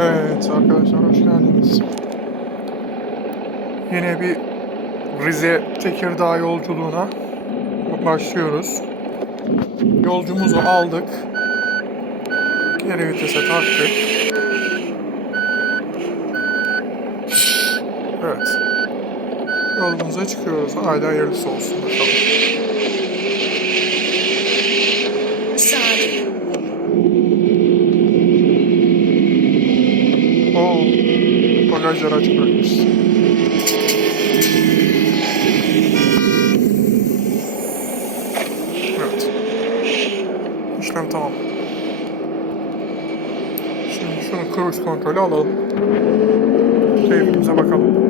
Evet arkadaşlar hoş geldiniz. Yine bir Rize Tekirdağ yolculuğuna başlıyoruz. Yolcumuzu aldık. Geri vitese taktık. Evet. Yolumuza çıkıyoruz. Haydi hayırlısı olsun bakalım. Sağa dönün. Oo, bagajları açık bırakmışız. Evet. İşlem tamam. Şimdi şunu cruise kontrolü alalım. Keyfimize bakalım.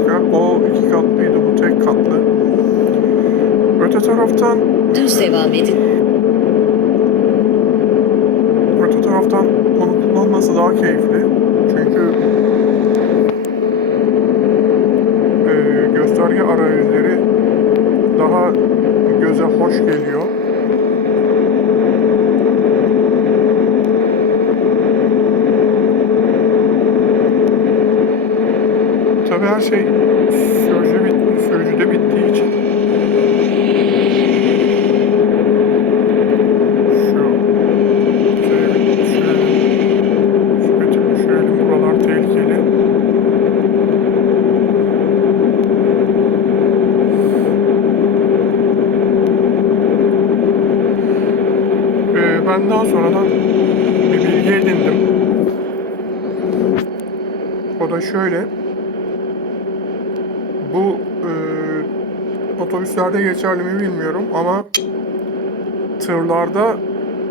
Başka. O iki katlıydı, bu tek katlı. Öte taraftan, Düz devam edin. öte taraftan onu kullanması daha keyifli. Çünkü eee, gösterge arayüzleri daha göze hoş geliyor. Tabii her şey sürücü bit sürücüde bittiği için şu şöyle düşürelim. Süreci düşürelim. Buralar tehlikeli. Ee, ben daha sonradan bir bilgi edindim. O da şöyle. Bu e, otobüslerde geçerli mi bilmiyorum ama tırlarda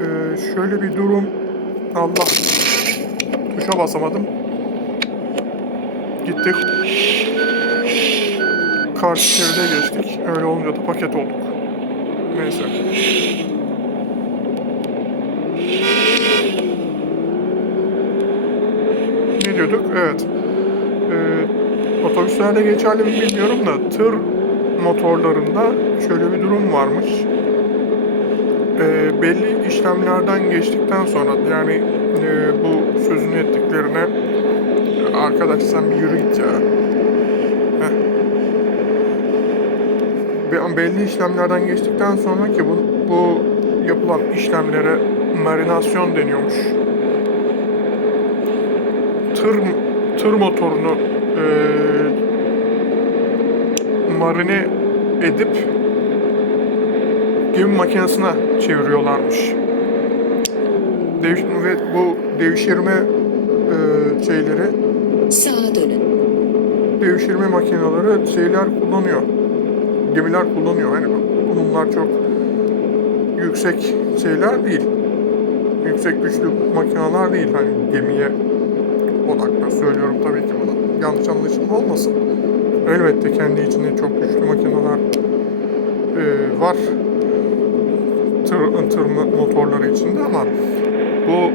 e, şöyle bir durum Allah tuşa basamadım. Gittik. Karşı şeride geçtik. Öyle olunca da paket olduk. Neyse. Ne diyorduk? Evet. Otobüslerde geçerli mi bilmiyorum da tır motorlarında şöyle bir durum varmış. Ee, belli işlemlerden geçtikten sonra yani e, bu sözünü ettiklerine arkadaş sen bir yürü git ya. Heh. Be- belli işlemlerden geçtikten sonra ki bu, bu yapılan işlemlere marinasyon deniyormuş. Tır tır motorunu eee marine edip gemi makinesine çeviriyorlarmış. Deviş, ve bu devşirme eee, şeyleri, Sağa dönün. devşirme makineleri şeyler kullanıyor. Gemiler kullanıyor. Hani bunlar çok yüksek şeyler değil. Yüksek güçlü makineler değil. Hani gemiye odaklı söylüyorum tabii ki bunu. Yanlış anlaşılma olmasın. Elbette kendi içinde çok güçlü makineler e, var. Tır, tır mo- motorları içinde ama bu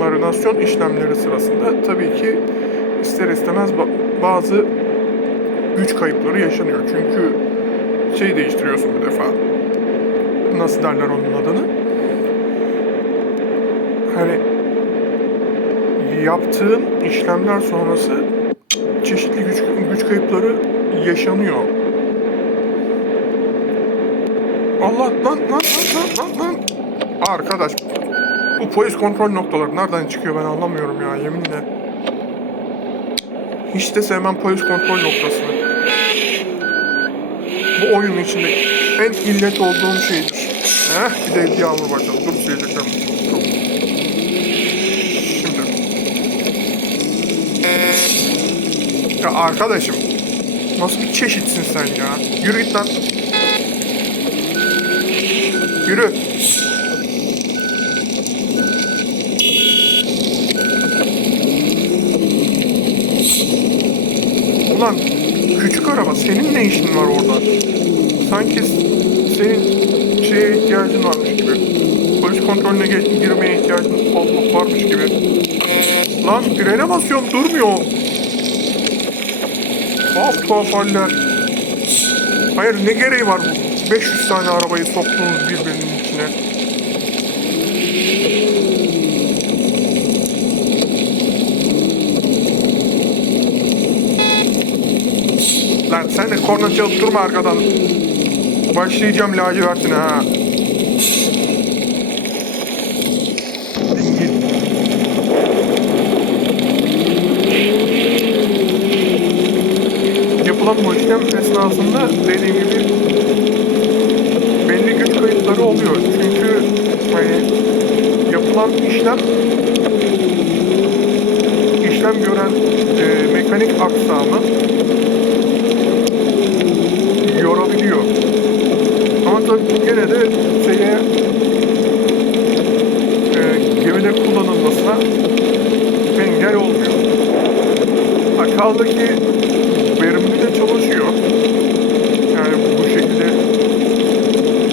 marinasyon işlemleri sırasında tabii ki ister istemez ba- bazı güç kayıpları yaşanıyor. Çünkü şey değiştiriyorsun bir defa. Nasıl derler onun adını? Hani yaptığın işlemler sonrası çeşitli güç, güç kayıpları yaşanıyor. Allah lan lan lan lan lan. Arkadaş bu polis kontrol noktaları nereden çıkıyor ben anlamıyorum ya yeminle. Hiç de sevmem polis kontrol noktasını. Bu oyunun içinde en illet olduğum şeydir. Heh, bir de bir yağmur başladı. Dur. Dur. Şimdi. Ya arkadaşım. Nasıl bir çeşitsin sen ya? Yürü git lan. Yürü. Ulan küçük araba senin ne işin var orada? Sanki senin şeye ihtiyacın varmış gibi. Polis kontrolüne girmeye ihtiyacın varmış gibi. Lan frene basıyorum durmuyor. Tuhaf tuhaf haller. Hayır ne gereği var bu? 500 tane arabayı soktunuz birbirinin içine. Lan sen de korna çalıp durma arkadan. Başlayacağım lacivertine ha. Bu işlem esnasında dediğim gibi belli güç kayıpları oluyor. Çünkü hani yapılan işlem işlem gören e, mekanik aksamı yorabiliyor. Ama tabii gene de şeye e, gemide kullanılmasına engel olmuyor. Ha, kaldı ki verimli de çalışıyor. Yani bu şekilde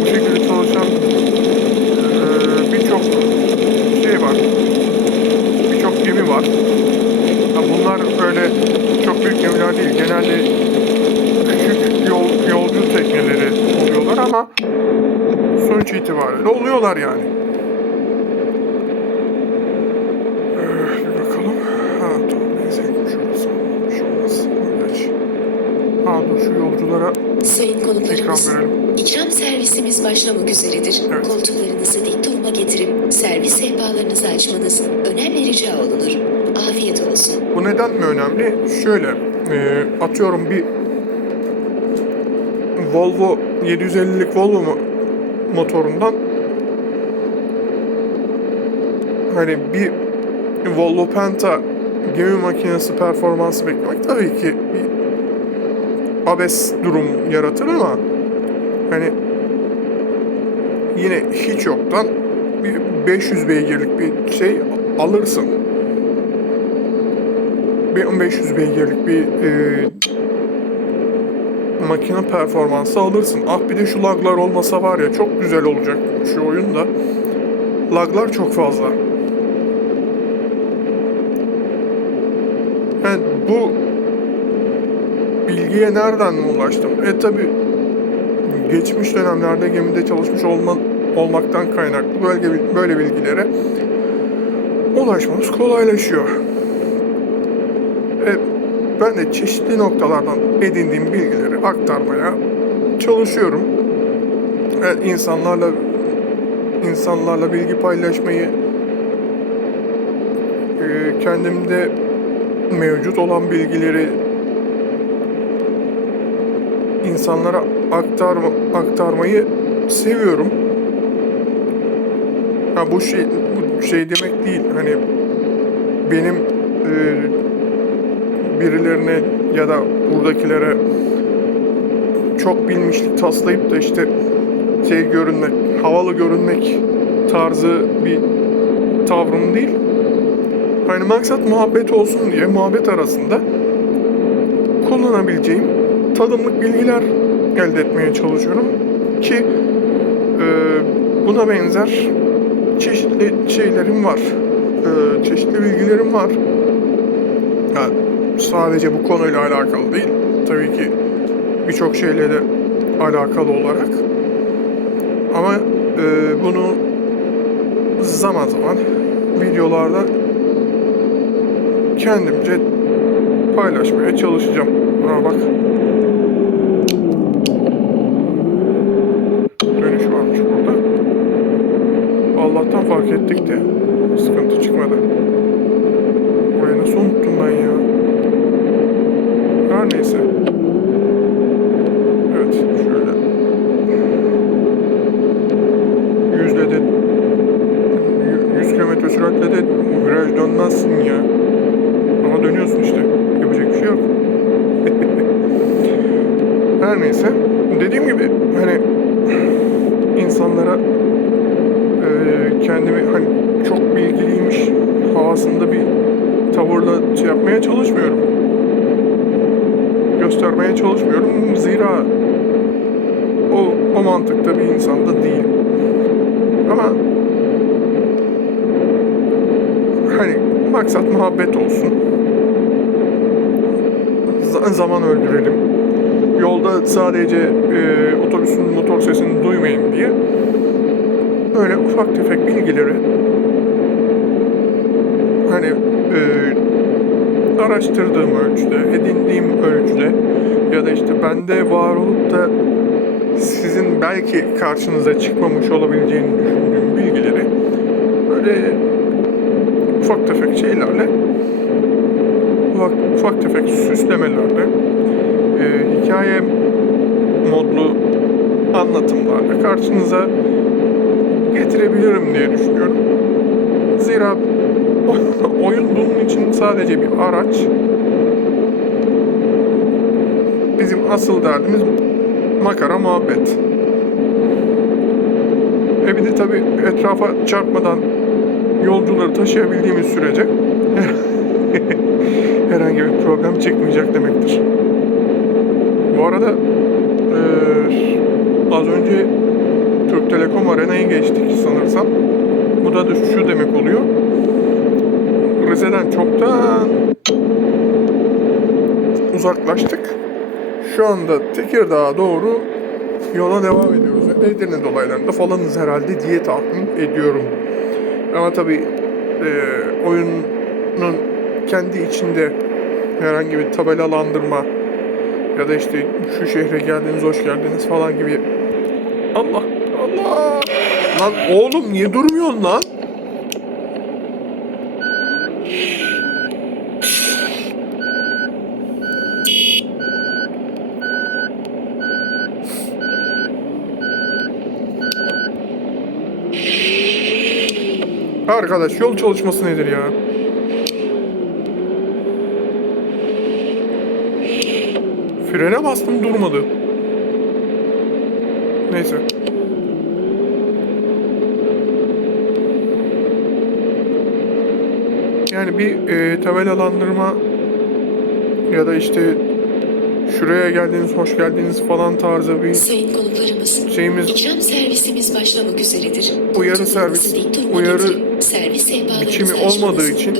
bu şekilde çalışan e, birçok şey var. Birçok gemi var. Ha, bunlar öyle çok büyük gemiler değil. Genelde küçük yol, yolcu tekneleri oluyorlar ama sonuç itibariyle oluyorlar yani. Ee, bir bakalım. Ha tamam neyse şurası olmamış olmaz. Geç. Ha dur şu yolculara Sayın ikram konuklarımız, verelim. ikram servisimiz başlamak üzeredir. Evet. Koltuklarınızı dik duruma getirip servis açmanız önemli rica olunur. Afiyet olsun. Bu neden mi önemli? Şöyle, e, atıyorum bir Volvo 750'lik Volvo mo- motorundan hani bir Volvo Penta gemi makinesi performansı beklemek tabii ki bir abes durum yaratır ama hani yine hiç yoktan bir 500 beygirlik bir şey alırsın. 1500 beygirlik bir e, makine performansı alırsın. Ah bir de şu laglar olmasa var ya çok güzel olacak şu oyunda. Laglar çok fazla. Yani bu bilgiye nereden ulaştım? E tabi geçmiş dönemlerde gemide çalışmış olma, olmaktan kaynaklı böyle, böyle bilgilere ulaşmamız kolaylaşıyor. E, ben de çeşitli noktalardan edindiğim bilgileri aktarmaya çalışıyorum. E, insanlarla insanlarla bilgi paylaşmayı e, kendimde mevcut olan bilgileri insanlara aktarma, aktarmayı seviyorum. Ha bu şey bu şey demek değil. Hani benim e, birilerine ya da buradakilere çok bilmişlik taslayıp da işte şey görünmek, havalı görünmek tarzı bir tavrım değil. Hani maksat muhabbet olsun diye muhabbet arasında kullanabileceğim tadımlık bilgiler elde etmeye çalışıyorum ki e, buna benzer çeşitli şeylerim var. E, çeşitli bilgilerim var. Yani sadece bu konuyla alakalı değil. Tabii ki birçok şeyle de alakalı olarak. Ama e, bunu zaman zaman videolarda kendimce paylaşmaya çalışacağım. Ha bak. Fark ettik de sıkıntı çıkmadı. Burayı nasıl unuttum ben ya? Her neyse. Evet şöyle. Yüzle de 100 km süratle de viraj dönmezsin ya. Ama dönüyorsun işte. Yapacak bir şey yok. neyse. Dediğim gibi hani insanlara kendimi hani çok bilgiliymiş havasında bir tavırla şey yapmaya çalışmıyorum. Göstermeye çalışmıyorum. Zira o, o mantıkta bir insan da değilim. Ama hani maksat muhabbet olsun. Z- zaman öldürelim. Yolda sadece e, otobüsün motor sesini duymayın diye böyle ufak tefek bilgileri hani e, araştırdığım ölçüde, edindiğim ölçüde ya da işte bende var olup da sizin belki karşınıza çıkmamış olabileceğini düşündüğüm bilgileri böyle ufak tefek şeylerle ufak, ufak tefek süslemelerle e, hikaye modlu anlatımlarla karşınıza getirebilirim diye düşünüyorum. Zira oyun bunun için sadece bir araç. Bizim asıl derdimiz makara muhabbet. E bir de tabi etrafa çarpmadan yolcuları taşıyabildiğimiz sürece herhangi bir problem çıkmayacak demektir. Bu arada eee, az önce Türk Telekom Arena'yı geçtik sanırsam. Bu da şu demek oluyor. Rize'den çoktan uzaklaştık. Şu anda Tekirdağ'a doğru yola devam ediyoruz. Edirne dolaylarında falanız herhalde diye tahmin ediyorum. Ama tabii e, oyunun kendi içinde herhangi bir tabelalandırma ya da işte şu şehre geldiniz, hoş geldiniz falan gibi Allah Allah Lan oğlum niye durmuyorsun lan? Arkadaş yol çalışması nedir ya? Frene bastım durmadı. Neyse. Yani bir e, tabelalandırma ya da işte şuraya geldiniz, hoş geldiniz falan tarzı bir Sayın konuklarımız, şeyimiz ikram servisimiz başlamak üzeredir. Uyarı servis- uyarı servis biçimi olmadığı için-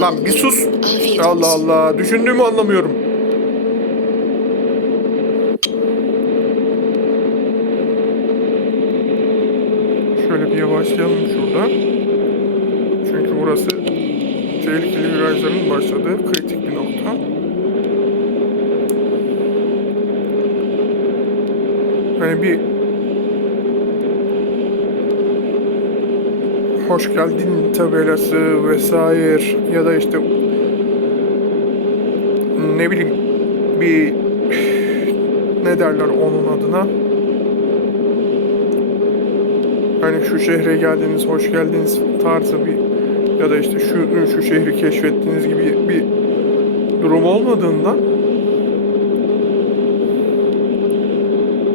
Lan bir sus. Afiyet Allah. Allah. Düşündüğümü anlamıyorum. Şöyle bir yavaşlayalım şurada. Çünkü burası tehlikeli virajların başladığı kritik bir nokta. Hani bir hoş geldin tabelası vesaire ya da işte ne bileyim bir ne derler onun adına hani şu şehre geldiniz hoş geldiniz tarzı bir ya da işte şu şu şehri keşfettiğiniz gibi bir durum olmadığından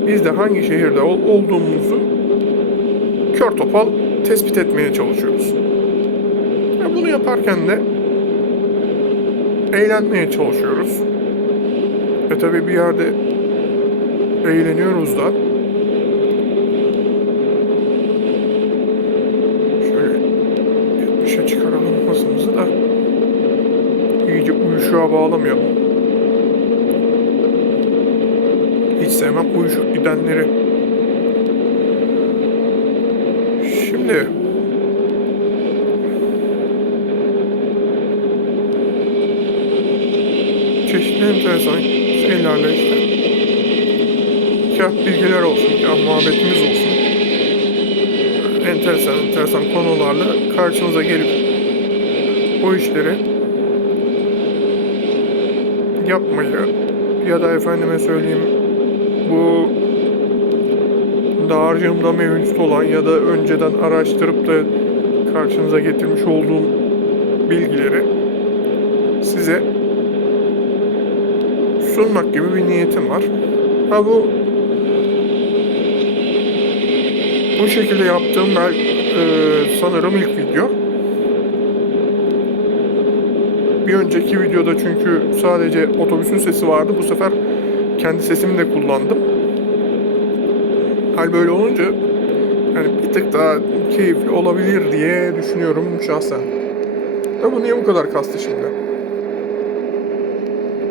biz de hangi şehirde ol- olduğumuzu kör topal tespit etmeye çalışıyoruz. Ve bunu yaparken de eğlenmeye çalışıyoruz. Ve tabii bir yerde eğleniyoruz da. Bağlamayalım. Hiç sevmem uyuşuk gidenleri. Şimdi çeşitli enteresan şeylerle işte kah bilgiler olsun, kah muhabbetimiz olsun. Enteresan enteresan konularla karşınıza gelip o işleri yapmayı ya da efendime söyleyeyim bu dağarcığımda mevcut olan ya da önceden araştırıp da karşınıza getirmiş olduğum bilgileri size sunmak gibi bir niyetim var. Ha bu bu şekilde yaptığım ben e, sanırım ilk video. Bir önceki videoda çünkü sadece otobüsün sesi vardı. Bu sefer kendi sesimi de kullandım. Hal böyle olunca yani bir tık daha keyifli olabilir diye düşünüyorum şahsen. Da bu niye bu kadar kastı şimdi?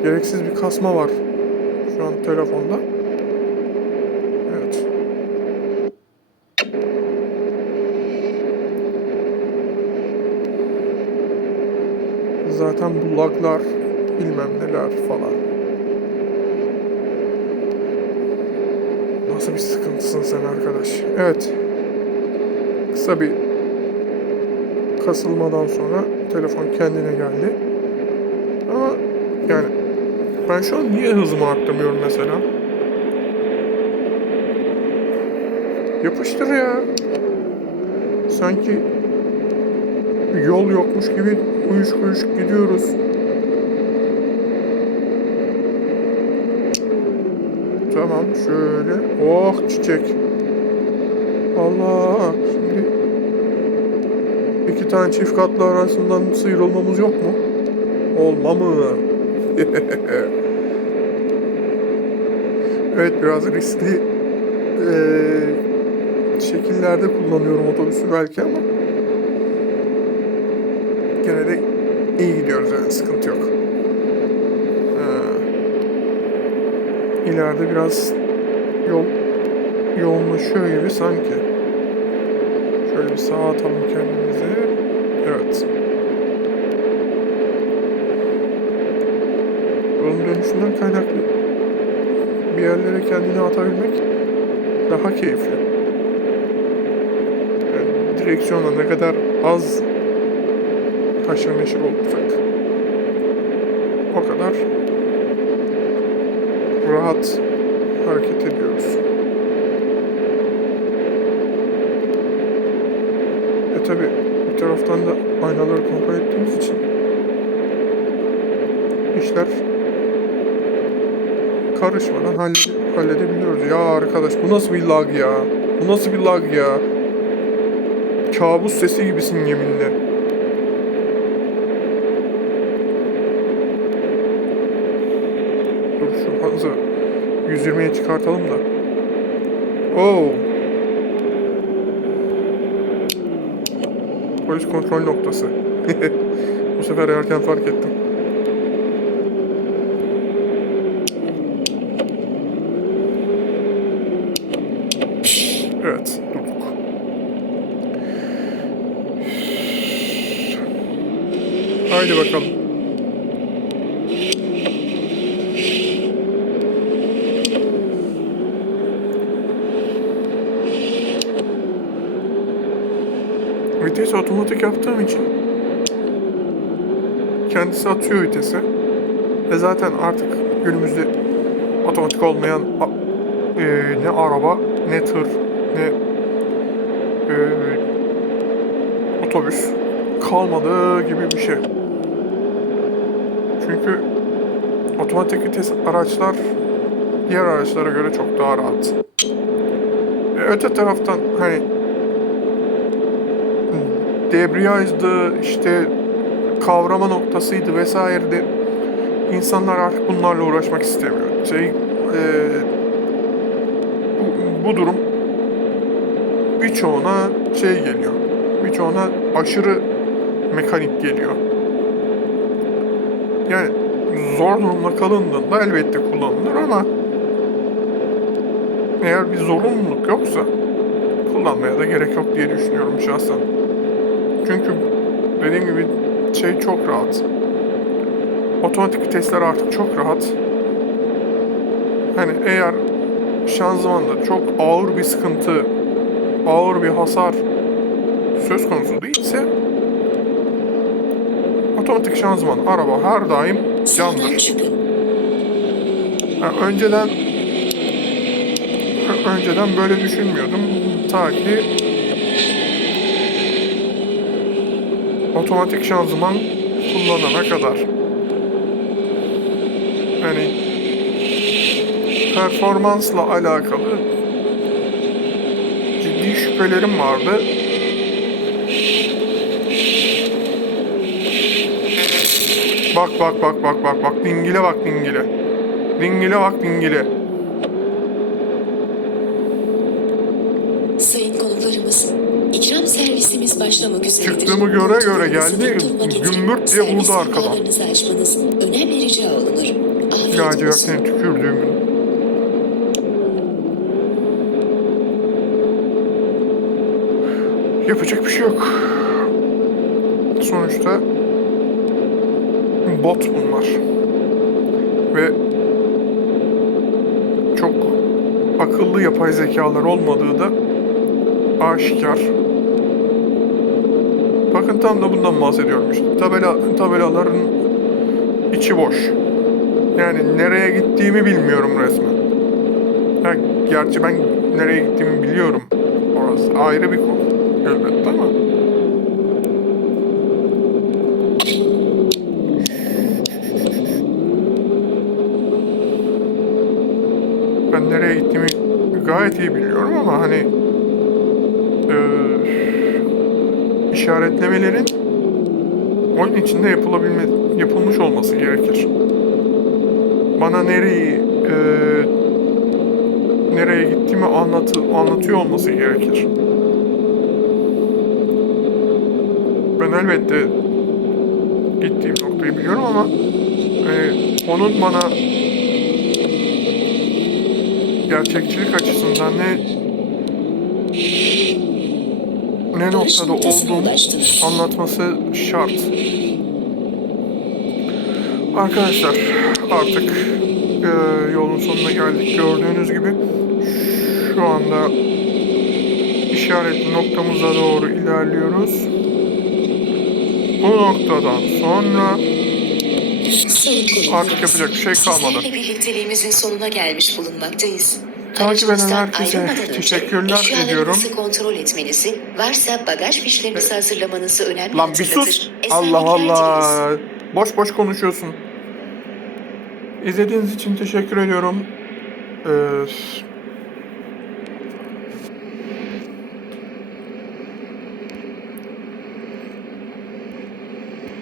Gereksiz bir kasma var şu an telefonda. Evet. Zaten bu bilmem neler falan. Nasıl bir sıkıntısın sen arkadaş? Evet. Kısa bir kasılmadan sonra telefon kendine geldi. Ama yani ben şu an niye hızımı arttırmıyorum mesela? Yapıştır ya. Sanki yol yokmuş gibi uyuşuk uyuşuk gidiyoruz. Tamam şöyle. Oh çiçek. Allah. Şimdi iki tane çift katlı arasından sıyrılmamız yok mu? Olma mı? evet biraz riskli eee, şekillerde kullanıyorum otobüsü belki ama gene de iyi gidiyoruz yani sıkıntı yok. İleride biraz yol yoğunlaşıyor gibi sanki. Şöyle bir sağa atalım kendimizi. Evet. Yolun dönüşünden kaynaklı bir yerlere kendini atabilmek daha keyifli. Direksiyonla ne kadar az haşır neşir olursak o kadar rahat hareket ediyoruz. E tabi bir taraftan da aynaları kontrol ettiğimiz için işler karışmadan halle- halledebiliyoruz. Ya arkadaş bu nasıl bir lag ya? Bu nasıl bir lag ya? Kabus sesi gibisin yeminle. Dur şu hızı 120'ye çıkartalım da. Oo. Polis kontrol noktası. Bu sefer erken fark ettim. Evet, durduk. Haydi bakalım. Vites otomatik yaptığım için kendisi atıyor vitesi. Ve zaten artık günümüzde otomatik olmayan e, ne araba, ne tır, ne e, otobüs kalmadığı gibi bir şey. Çünkü otomatik vites araçlar diğer araçlara göre çok daha rahat. E, öte taraftan hani debriyajdı, işte kavrama noktasıydı vesaireydi. İnsanlar artık bunlarla uğraşmak istemiyor. Şey, e, bu, bu durum birçoğuna şey geliyor. Birçoğuna aşırı mekanik geliyor. Yani zor durumda kalındığında elbette kullanılır ama eğer bir zorunluluk yoksa kullanmaya da gerek yok diye düşünüyorum şahsen. Çünkü dediğim gibi şey çok rahat. Otomatik vitesler artık çok rahat. Hani eğer şanzımanda çok ağır bir sıkıntı, ağır bir hasar söz konusu değilse otomatik şanzıman araba her daim candır. Ha, önceden önceden böyle düşünmüyordum. Ta ki otomatik şanzıman kullanana kadar. Yani performansla alakalı ciddi şüphelerim vardı. Bak bak bak bak bak bak dingile bak dingile. Dingile bak dingile. Sayın konuklarımız, ikram servisimiz başlamak üzeredir. Çıktığımı göre göre geldi, gümbürt diye vurdu arkadan. önemli rica olunur. Afiyet olsun. Tükürdüğümün. Yapacak bir şey yok. Sonuçta bot bunlar. Ve çok akıllı yapay zekalar olmadığı da aşikar. Bakın tam da bundan bahsediyorum işte. Tabela, tabelaların içi boş. Yani nereye gittiğimi bilmiyorum resmen. Ha, gerçi ben nereye gittiğimi biliyorum. Orası ayrı bir konu. Elbette ama. Ben nereye gittiğimi gayet iyi biliyorum ama hani eee, işaretlemelerin oyun içinde yapılabilme, yapılmış olması gerekir bana nereyi e, nereye gittiğimi anlatı, anlatıyor olması gerekir. Ben elbette gittiğim noktayı biliyorum ama e, onun bana gerçekçilik açısından ne ne noktada olduğumu anlatması şart. Arkadaşlar artık e, yolun sonuna geldik. Gördüğünüz gibi şu anda işaretli noktamıza doğru ilerliyoruz. Bu noktadan sonra Artık yapacak bir şey kalmadı. Sizlerle birlikteliğimizin sonuna gelmiş bulunmaktayız. Takip eden herkese teşekkürler ediyorum. kontrol etmenizi, varsa bagaj fişlerinizi hazırlamanızı önemli Lan bir sus. Allah. Allah. Boş boş konuşuyorsun. İzlediğiniz için teşekkür ediyorum. Ee,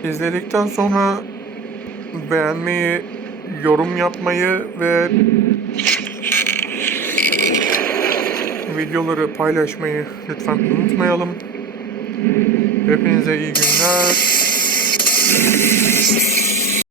izledikten sonra beğenmeyi, yorum yapmayı ve videoları paylaşmayı lütfen unutmayalım. Hepinize iyi günler.